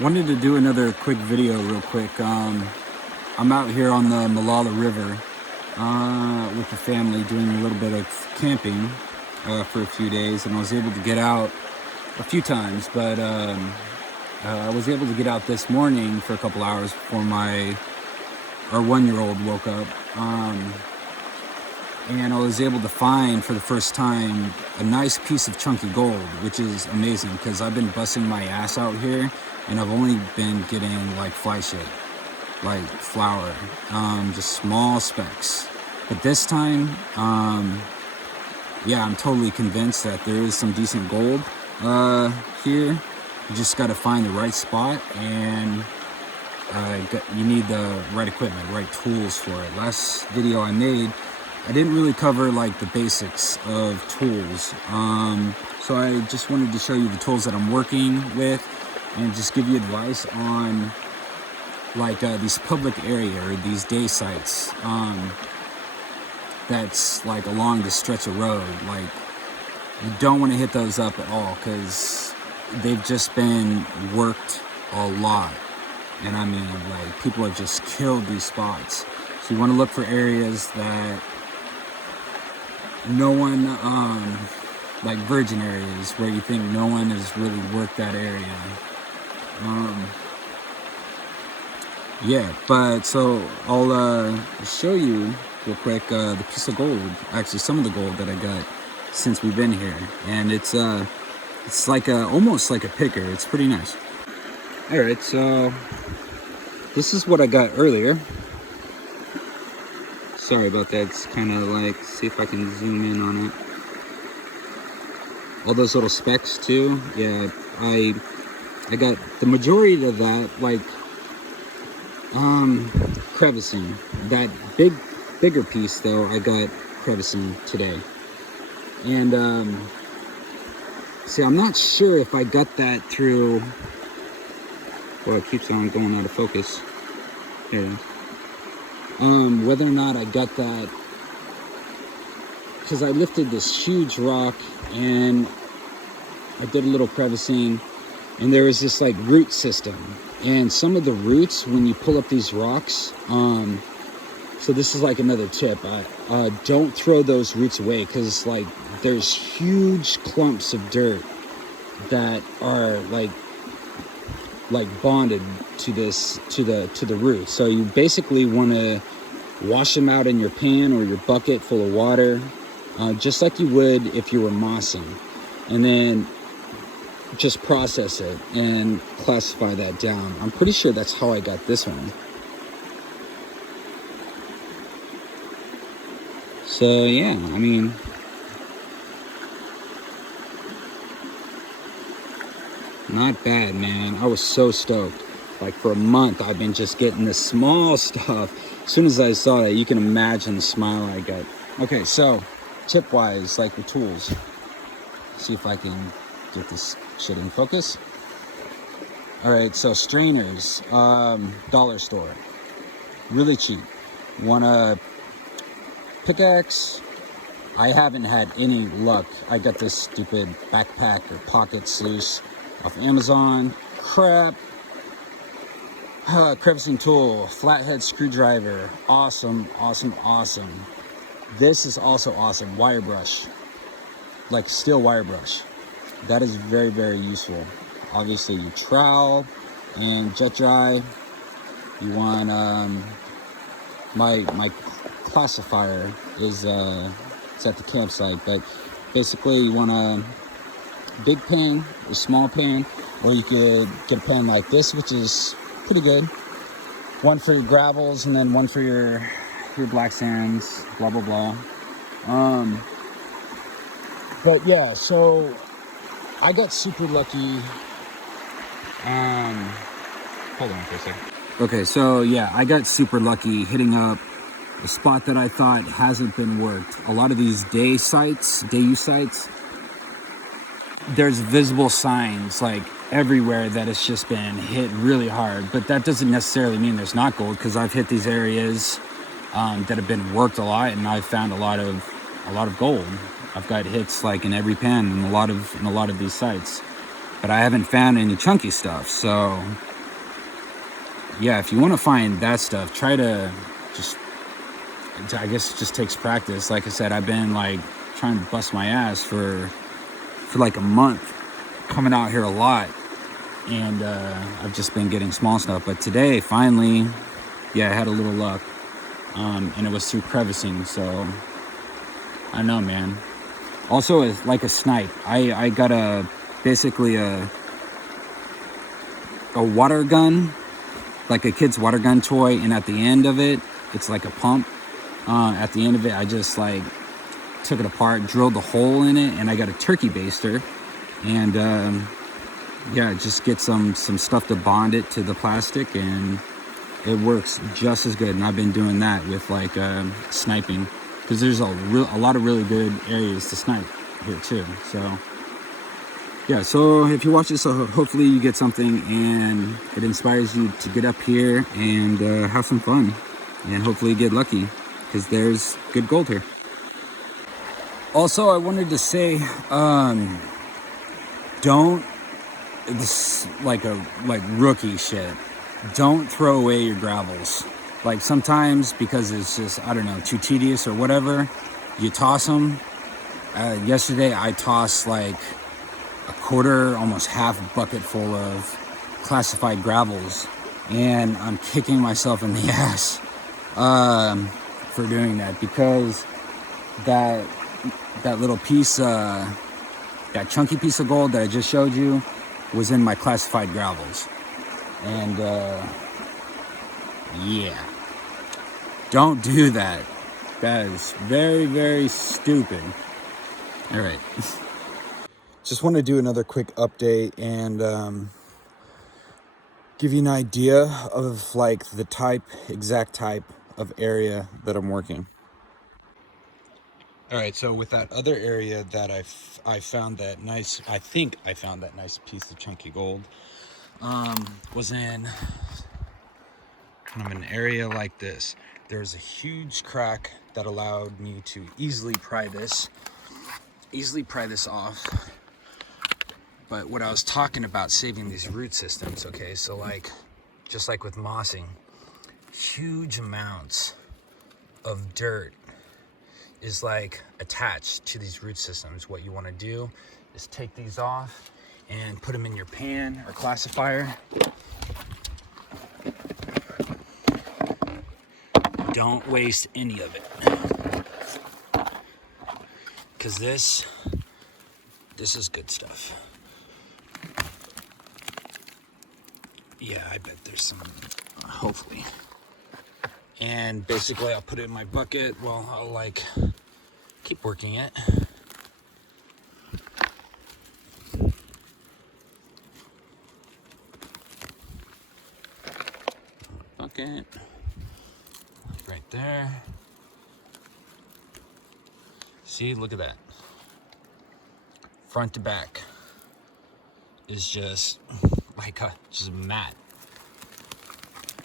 Wanted to do another quick video real quick. I'm out here on the Molalla River with the family doing a little bit of camping for a few days, and I was able to get out a few times, but I was able to get out this morning for a couple hours before our 1-year-old woke up. And I was able to find for the first time a nice piece of chunky gold, which is amazing because I've been busting my ass out here and I've only been getting like fly shit, like flour, just small specks. But this time, yeah, I'm totally convinced that there is some decent gold here. You just got to find the right spot, and you need the right equipment, right tools for it. Last video I made, I didn't really cover like the basics of tools. So I just wanted to show you the tools that I'm working with and just give you advice on like these public area or these day sites that's like along the stretch of road. Like, you don't want to hit those up at all because they've just been worked a lot. And I mean, like, people have just killed these spots. So you want to look for areas that no one, like virgin areas where you think no one has really worked that area. Yeah, but so I'll show you real quick the piece of gold, actually some of the gold that I got since we've been here. And it's like almost like a picker. It's pretty nice. All right, so this is what I got earlier. Sorry about that. It's kind of like, see if I can zoom in on it. All those little specks too. Yeah, I got the majority of that, like crevicing. That bigger piece though, I got crevicing today. And see, I'm not sure if I got that through. Well, it keeps on going out of focus. Here it is. Whether or not I got that, because I lifted this huge rock and I did a little crevicing, and there was this like root system, and some of the roots, when you pull up these rocks, so this is like another tip, don't throw those roots away, because like there's huge clumps of dirt that are like bonded to the root. So you basically want to wash them out in your pan or your bucket full of water, just like you would if you were mossing, and then just process it and classify that down. I'm pretty sure that's how I got this one. So yeah, I mean, not bad, man. I was so stoked. Like, for a month, I've been just getting the small stuff. As soon as I saw that, you can imagine the smile I got. Okay, so tip-wise, like the tools. See if I can get this shit in focus. All right, so strainers, dollar store, really cheap. Want a pickaxe? I haven't had any luck. I got this stupid backpack or pocket sluice off Amazon. Crap. Crevicing tool, flathead screwdriver. Awesome. This is also awesome. Wire brush, like steel wire brush. That is very, very useful. Obviously, you trowel and jet dry. You want my classifier is it's at the campsite, but basically you want a big pan, a small pan, or you could get a pan like this, which is pretty good. One for your gravels and then one for your black sands, blah blah blah. But yeah, so I got super lucky. Hold on for a second. Okay, so yeah, I got super lucky hitting up a spot that I thought hasn't been worked. A lot of these day use sites, there's visible signs like everywhere that it's just been hit really hard, but that doesn't necessarily mean there's not gold, because I've hit these areas that have been worked a lot, and I've found a lot of gold. I've got hits like in every pan in a lot of these sites. but I haven't found any chunky stuff. So yeah, if you want to find that stuff, try to just, I guess it just takes practice. Like I said, I've been like trying to bust my ass for like a month, coming out here a lot, and I've just been getting small stuff. But today, finally, yeah, I had a little luck, and it was through crevicing. So I know, man. Also, it's like a snipe. I got basically a water gun, like a kid's water gun toy, and at the end of it, it's like a pump. At the end of it, I just like took it apart, drilled a hole in it, and I got a turkey baster, and yeah, just get some stuff to bond it to the plastic, and it works just as good. And I've been doing that with like sniping, because there's a lot of really good areas to snipe here too. So yeah, so if you watch this, hopefully you get something and it inspires you to get up here and have some fun, and hopefully get lucky, because there's good gold here. Also, I wanted to say, don't, this like rookie shit, don't throw away your gravels. Like sometimes, because it's just, I don't know, too tedious or whatever, you toss them. Yesterday I tossed like a quarter, almost half bucket full of classified gravels, and I'm kicking myself in the ass for doing that, because that little piece, that chunky piece of gold that I just showed you was in my classified gravels. And yeah, don't do that. That is very, very stupid. All right. Just want to do another quick update and give you an idea of like the exact type of area that I'm working. All right, so with that other area that I found that nice, I think I found that nice piece of chunky gold, was in kind of an area like this. There's a huge crack that allowed me to easily pry this off. But what I was talking about, saving these root systems, okay, so like, just like with mossing, huge amounts of dirt is like attached to these root systems. What you want to do is take these off and put them in your pan or classifier. Don't waste any of it, because this is good stuff. Yeah, I bet there's some, hopefully. And basically I'll put it in my bucket. Well, I'll like keep working it. Bucket right there. See, look at that. Front to back is just like just a mat.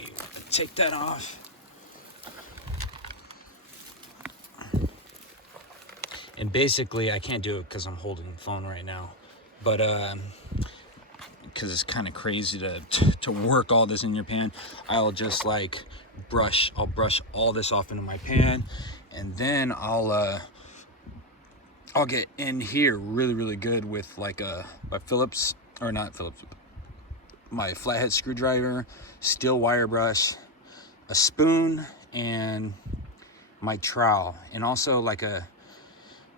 You take that off. And basically, I can't do it because I'm holding the phone right now, but because it's kind of crazy to work all this in your pan, I'll just like brush all this off into my pan, and then I'll get in here really, really good with like my Phillips, or not Phillips, my flathead screwdriver, steel wire brush, a spoon, and my trowel, and also like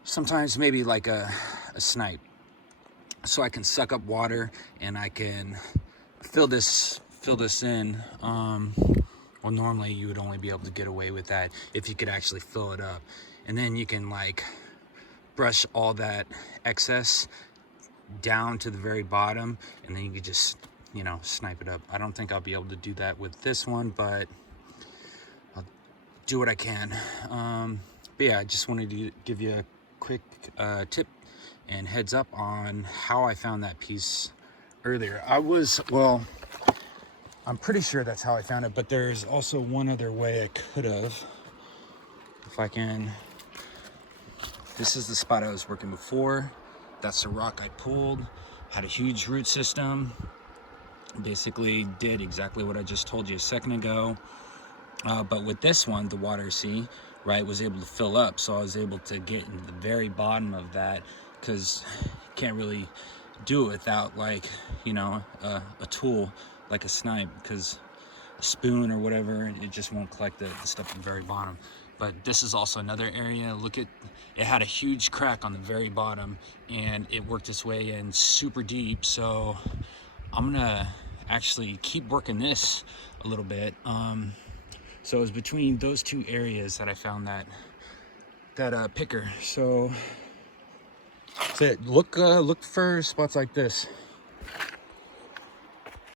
sometimes maybe like a snipe, so I can suck up water and I can fill this in. Well, normally you would only be able to get away with that if you could actually fill it up, and then you can like brush all that excess down to the very bottom, and then you could just, you know, snipe it up. I don't think I'll be able to do that with this one, but I'll do what I can. But yeah, I just wanted to give you a quick tip and heads up on how I found that piece earlier. I'm pretty sure that's how I found it, but there's also one other way I could have. If I can, this is the spot I was working before. That's the rock I pulled. had a huge root system. Basically did exactly what I just told you a second ago. But with this one, the water, see, right, was able to fill up. So I was able to get into the very bottom of that, because you can't really do it without, like, you know, a tool like a snipe, because a spoon or whatever, it just won't collect the stuff at the very bottom. But this is also another area. Look at, it had a huge crack on the very bottom, and it worked its way in super deep. So I'm gonna actually keep working this a little bit. So it was between those two areas that I found that picker. So that's it. Look for spots like this.